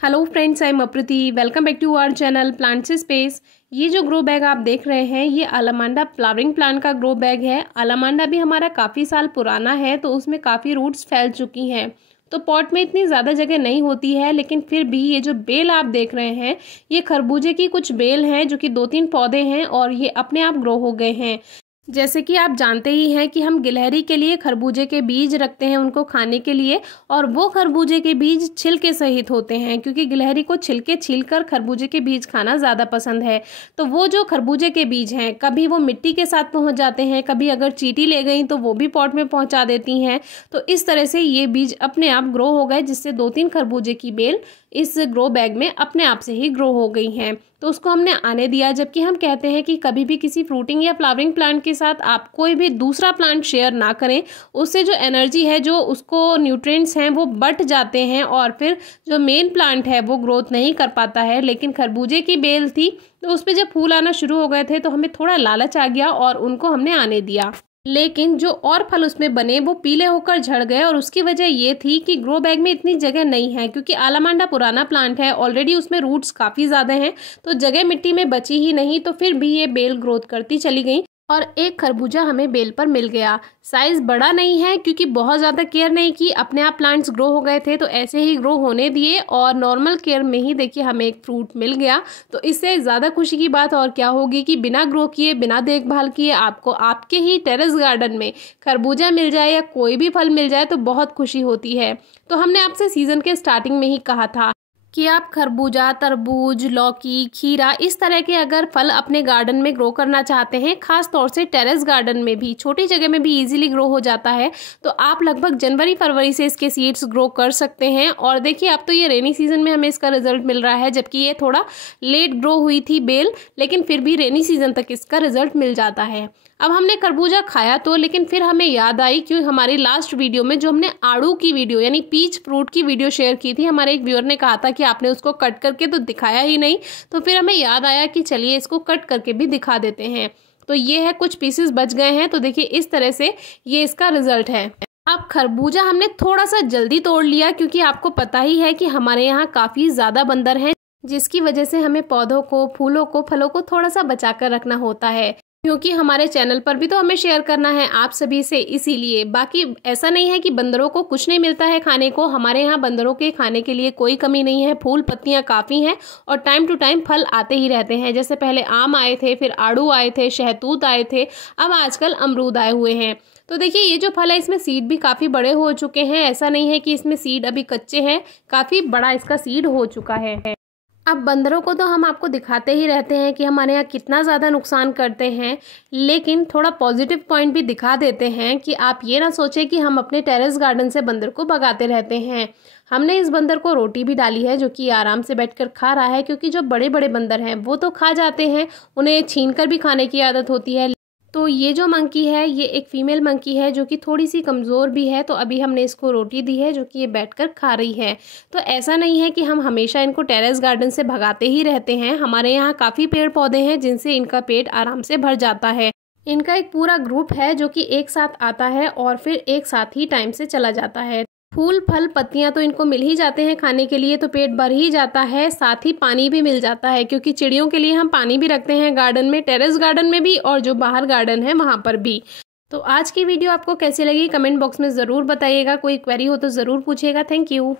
Hello friends, I am Aprati. Welcome back to our channel plants space. ये जो grow bag आप देख रहे हैं ये अलामांडा फ्लावरिंग प्लांट का ग्रो बैग है। अलामांडा भी हमारा काफ़ी साल पुराना है तो उसमें काफ़ी रूट्स फैल चुकी हैं। तो पॉट में इतनी ज़्यादा जगह नहीं होती है, लेकिन फिर भी ये जो बेल आप देख रहे हैं ये खरबूजे की कुछ बेल हैं जो कि 2-3 पौधे हैं और ये अपने आप ग्रो हो गए हैं। जैसे कि आप जानते ही हैं कि हम गिलहरी के लिए खरबूजे के बीज रखते हैं उनको खाने के लिए, और वो खरबूजे के बीज छिलके सहित होते हैं क्योंकि गिलहरी को छिलके छीलकर खरबूजे के बीज खाना ज़्यादा पसंद है। तो वो जो खरबूजे के बीज हैं कभी वो मिट्टी के साथ पहुंच जाते हैं, कभी अगर चींटी ले गई तो वो भी पॉट में पहुंचा देती हैं। तो इस तरह से ये बीज अपने आप ग्रो हो गए, जिससे 2-3 खरबूजे की बेल इस ग्रो बैग में अपने आप से ही ग्रो हो गई हैं। तो उसको हमने आने दिया। जबकि हम कहते हैं कि कभी भी किसी फ्रूटिंग या फ्लावरिंग प्लांट के साथ आप कोई भी दूसरा प्लांट शेयर ना करें, उससे जो एनर्जी है, जो उसको न्यूट्रिएंट्स हैं वो बट जाते हैं और फिर जो मेन प्लांट है वो ग्रोथ नहीं कर पाता है। लेकिन खरबूजे की बेल थी तो उस पर जब फूल आना शुरू हो गए थे तो हमें थोड़ा लालच आ गया और उनको हमने आने दिया। लेकिन जो और फल उसमें बने वो पीले होकर झड़ गए, और उसकी वजह ये थी कि ग्रो बैग में इतनी जगह नहीं है क्योंकि अलामांडा पुराना प्लांट है, ऑलरेडी उसमें रूट्स काफ़ी ज़्यादा हैं तो जगह मिट्टी में बची ही नहीं। तो फिर भी ये बेल ग्रोथ करती चली गई और एक खरबूजा हमें बेल पर मिल गया। साइज़ बड़ा नहीं है क्योंकि बहुत ज़्यादा केयर नहीं की, अपने आप प्लांट्स ग्रो हो गए थे तो ऐसे ही ग्रो होने दिए और नॉर्मल केयर में ही देखिए हमें एक फ्रूट मिल गया। तो इससे ज़्यादा खुशी की बात और क्या होगी कि बिना ग्रो किए, बिना देखभाल किए आपको आपके ही टेरेस गार्डन में खरबूजा मिल जाए या कोई भी फल मिल जाए तो बहुत खुशी होती है। तो हमने आपसे सीज़न के स्टार्टिंग में ही कहा था कि आप खरबूजा, तरबूज, लौकी, खीरा इस तरह के अगर फल अपने गार्डन में ग्रो करना चाहते हैं, खास तौर से टेरेस गार्डन में भी छोटी जगह में भी इजीली ग्रो हो जाता है, तो आप लगभग जनवरी-फरवरी से इसके सीड्स ग्रो कर सकते हैं। और देखिए अब तो ये रेनी सीजन में हमें इसका रिजल्ट मिल रहा है, जबकि ये थोड़ा लेट ग्रो हुई थी बेल, लेकिन फिर भी रेनी सीजन तक इसका रिजल्ट मिल जाता है। अब हमने खरबूजा खाया तो, लेकिन फिर हमें याद आई कि हमारी लास्ट वीडियो में जो हमने आड़ू की वीडियो यानी पीच फ्रूट की वीडियो शेयर की थी, हमारे एक व्यूअर ने कहा था कि आपने उसको कट करके तो दिखाया ही नहीं। तो फिर हमें याद आया कि चलिए इसको कट करके भी दिखा देते हैं। तो ये है, कुछ पीसेस बच गए हैं। तो देखिए इस तरह से ये इसका रिजल्ट है। अब खरबूजा हमने थोड़ा सा जल्दी तोड़ लिया क्योंकि आपको पता ही है कि हमारे यहाँ काफ़ी ज़्यादा बंदर हैं, जिसकी वजह से हमें पौधों को, फूलों को, फलों को थोड़ा सा बचा कर रखना होता है क्योंकि हमारे चैनल पर भी तो हमें शेयर करना है आप सभी से, इसीलिए। बाकी ऐसा नहीं है कि बंदरों को कुछ नहीं मिलता है खाने को, हमारे यहाँ बंदरों के खाने के लिए कोई कमी नहीं है। फूल पत्तियाँ काफ़ी हैं और टाइम टू टाइम फल आते ही रहते हैं। जैसे पहले आम आए थे, फिर आड़ू आए थे, शहतूत आए थे, अब आजकल अमरूद आए हुए हैं। तो देखिए ये जो फल है इसमें सीड भी काफ़ी बड़े हो चुके हैं, ऐसा नहीं है कि इसमें सीड अभी कच्चे हैं, काफ़ी बड़ा इसका सीड हो चुका है। अब बंदरों को तो हम आपको दिखाते ही रहते हैं कि हमारे यहाँ कितना ज़्यादा नुकसान करते हैं, लेकिन थोड़ा पॉजिटिव पॉइंट भी दिखा देते हैं कि आप ये ना सोचें कि हम अपने टेरेस गार्डन से बंदर को भगाते रहते हैं। हमने इस बंदर को रोटी भी डाली है जो कि आराम से बैठकर खा रहा है, क्योंकि जो बड़े बड़े बंदर हैं वो तो खा जाते हैं, उन्हें छीन कर भी खाने की आदत होती है। तो ये जो मंकी है ये एक फीमेल मंकी है जो कि थोड़ी सी कमज़ोर भी है, तो अभी हमने इसको रोटी दी है जो कि ये बैठकर खा रही है। तो ऐसा नहीं है कि हम हमेशा इनको टेरेस गार्डन से भगाते ही रहते हैं, हमारे यहाँ काफ़ी पेड़ पौधे हैं जिनसे इनका पेट आराम से भर जाता है। इनका एक पूरा ग्रुप है जो कि एक साथ आता है और फिर एक साथ ही टाइम से चला जाता है। फूल, फल, पत्तियां तो इनको मिल ही जाते हैं खाने के लिए, तो पेट भर ही जाता है, साथ ही पानी भी मिल जाता है क्योंकि चिड़ियों के लिए हम पानी भी रखते हैं गार्डन में, टेरेस गार्डन में भी और जो बाहर गार्डन है वहाँ पर भी। तो आज की वीडियो आपको कैसी लगी कमेंट बॉक्स में ज़रूर बताइएगा, कोई क्वेरी हो तो ज़रूर पूछिएगा। Thank you.